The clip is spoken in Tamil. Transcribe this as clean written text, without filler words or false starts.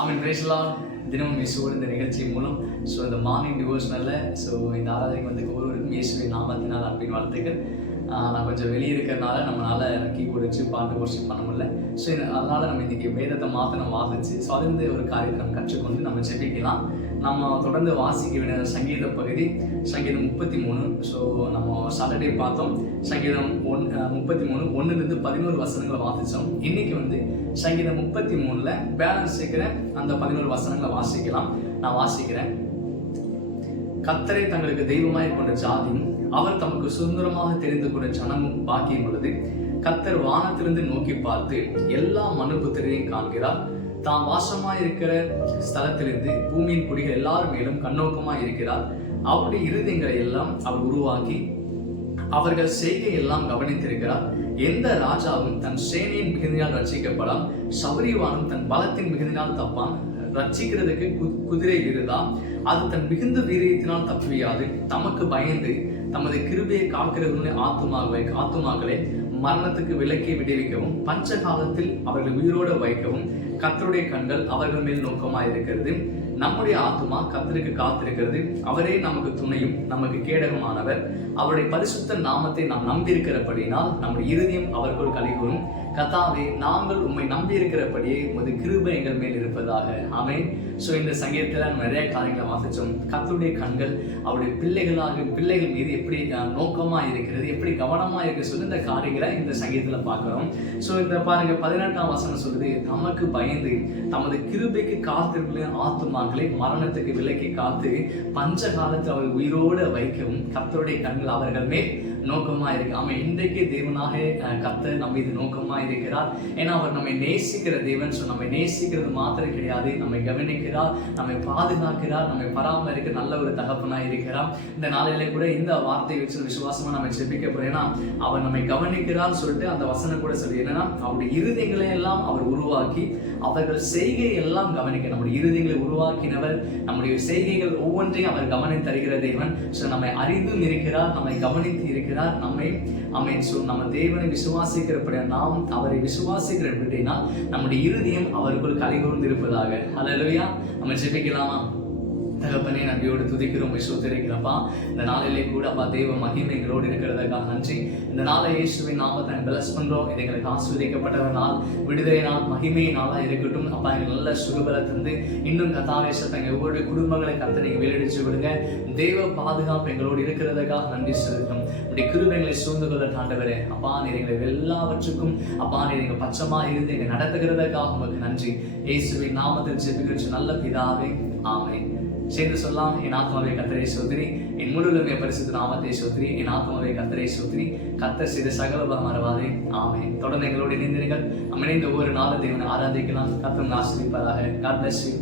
ஆமென். Praise the Lord. தினமும் இயேசுவோடு இந்த நிகழ்ச்சி மூலம் இந்த மார்னிங் டிவோஷனலில் இந்த ஆராதனைக்கு வந்து ஒவ்வொருவருக்கும் இயேசுவின் நாமத்தினால் அன்பின் வாழ்த்துக்கள். நான் கொஞ்சம் வெளியே இருக்கிறதுனால நம்மளால் கீபோர்டு வச்சு பாட்டு ஒர்ஷிப் பண்ண முடியல. அதனால் நம்ம இன்றைக்கி வேதத்தை நம்ம வாசிச்சு அதுலேருந்து ஒரு காரியத்தை நம்ம கற்றுக்கொண்டு நம்ம ஜெபிக்கலாம். நம்ம தொடர்ந்து வாசிக்க வேண்டிய சங்கீத பகுதி சங்கீதம் 33. நம்ம சாட்டர்டே பார்த்தோம் சங்கீதம் 33 1 11 வசனங்களை வாசித்தோம். இன்னைக்கு வந்து சங்கீதம் 33 பேலன்ஸ் இருக்கிற அந்த 11 வசனங்களை வாசிக்கலாம். நான் வாசிக்கிறேன். கர்த்தரை தங்களுக்கு தெய்வமாய் கொண்ட ஜாதியும் அவர் தமக்கு சுதந்திரமாக தெரிந்து கொண்ட ஜனமும் பாக்கியம் உள்ளது. கர்த்தர் வானத்திலிருந்து நோக்கி பார்த்து எல்லா மனுபுத்திரையும் காண்கிறார். தாம் வாசமாய் இருக்கிற ஸ்தலத்திலிருந்து பூமியின் குடிகள் எல்லாரும் மேலும் கண்ணோக்கமாய் இருக்கிறார். அவருடைய இருதயங்களை எல்லாம் அவர் உருவாக்கி அவர்கள் செய்கை எல்லாம் கவனித்திருக்கிறார். எந்த ராஜாவும் தன் சேனையின் மிகுதினால் ரட்சிக்கப்படான், சௌரியவானும் தன் பலத்தின் மிகுதினால் தப்பான். ரட்சிக்கிறதுக்கு குதிரை வீரதா, அது தன் மிகுந்த வீரியத்தினால் தப்புவியாது. தமக்கு பயந்து தமது கிருபையை காக்கிறவர்களை ஆத்துமாக்களை மரணத்துக்கு விலக்கி விடுவிக்கவும் பஞ்ச காலத்தில் அவர்கள் உயிரோடு வைக்கவும் கர்த்தருடைய கண்கள் அவர்கள் மேல் நோக்கமாக இருக்கிறது. நம்முடைய ஆத்துமா கர்த்தருக்கு காத்திருக்கிறது. அவரே நமக்கு துணையும் நமக்கு கேடகமானவர். அவருடைய பரிசுத்த நாமத்தை நாம் நம்பியிருக்கிறபடினால் நம்முடைய இருதயம் அவர்கள் கலிகூறும். கர்த்தாவே, நாங்கள் உம்மை நம்பி இருக்கிறபடியே உமது கிருபை எங்கள் மேல் இருப்பதாக. ஆமென். இந்த சங்கீதத்தில் நிறைய காரியங்களை வாசிச்சோம். கர்த்தருடைய கண்கள் அவருடைய பிள்ளைகள் மீது எப்படி நோக்கமா இருக்கிறது, எப்படி கவனமா இருக்கு சொல்லி இந்த காரியங்களை இந்த சங்கீதத்துல பார்க்கிறோம். இந்த பாருங்க 18ஆம் வசனம் சொல்லுது, தமக்கு பயந்து தமது கிருபைக்கு காத்திருக்கிற ஆத்துமாக்களை மரணத்துக்கு விலக்கி காத்து பஞ்ச காலத்தில் அவர் உயிரோடு வைக்கவும் கர்த்தருடைய கண்கள் அவர்கள் மேல் நோக்கமா இருக்கு. அவன் இன்றைக்கு தேவனாக கர்த்தர் நம்ம இது நோக்கமா இருக்கிறார். ஏன்னா அவர் நம்மை நேசிக்கிற தேவன். நம்மை நேசிக்கிறது மாத்திரம் கிடையாது, நம்மை கவனிக்கிறார், நம்மை பாதுகாக்கிறார், நம்மை பராமரிக்க நல்ல ஒரு தகப்பனா இருக்கிறார். இந்த நாளிலே கூட இந்த வார்த்தையை வச்சு விசுவாசமா நம்ம ஜெபிக்க போறோம். ஏன்னா அவர் நம்மை கவனிக்கிறார் சொல்லிட்டு அந்த வசனம் கூட சொல்லி என்னன்னா அவருடைய இருதயங்களை எல்லாம் அவர் உருவாக்கி அவர்கள் செய்கை எல்லாம் கவனிக்க. நம்முடைய இருதயங்களை உருவாக்கினவர், நம்முடைய செய்கைகள் ஒவ்வொன்றையும் அவர் கவனித்து தருகிற தேவன். நம்மை அறிந்தும் இருக்கிறார், நம்மை கவனித்து இருக்கிறார், நம்மை நம்ம தேவனை விசுவாசிக்கிறபடியா நாம் அவரை விசுவாசிக்கிறபடினா நம்முடைய இருதயம் அவருக்குள் கலிகூர்ந்து இருப்பதாக. ஹல்லேலூயா. நம்ம ஜெபிக்கலாமா? தகப்பனே, நன்றியோடு துதிக்கிறோம், விசுவத்திருக்கிறப்பா. இந்த நாளிலே கூட அப்பா தேவ மகிமை எங்களோடு இருக்கிறதுக்காக நன்றி. இந்த நாளை இயேசுவின் நாமத்தை பிளஸ் பண்றோம். இது எங்களுக்கு ஆஸ்வதிக்கப்பட்ட நாள், விடுதலை நாள், மகிமை நாளா இருக்கட்டும். அப்பா எங்களுக்கு நல்ல சுகபல தந்து இன்னும் கதாவேசத்தை ஒவ்வொரு குடும்பங்களை கத்த நீங்க வெளியடிச்சு விடுங்க. தேவ பாதுகாப்பு எங்களோடு இருக்கிறதுக்காக நன்றி செலுத்தும். இப்படி கிருபைகளை சூழ்ந்து கொள்ள ஆண்டவரே, அப்பா நீர் எங்களை எல்லாவற்றுக்கும் அப்பா நீர் எங்க பட்சமா இருந்து எங்க நடத்துகிறதுக்காக உங்களுக்கு நன்றி. இயேசுவின் நாமத்தில் ஜெபிக்கிற நல்ல பிதாவே, ஆமென். சேர்ந்து சொல்லலாம். என் ஆத்மாவே கர்த்தரை ஸ்தோத்திரி, என் முழுவதுமே பரிசுத்த நாமத்தை ஸ்தோத்திரி. என் ஆத்மாவே கர்த்தரை ஸ்தோத்திரி, கர்த்தர் செய்த சகல மறவாதே. ஆமென். தொடர்ந்து எங்களோடு இணைந்திருங்கள். நம்ம இணைந்த ஒவ்வொரு நாளும் தேவனை ஆராதிக்கலாம். கர்த்தர் ஆசீர்வதிப்பாராக. God bless you.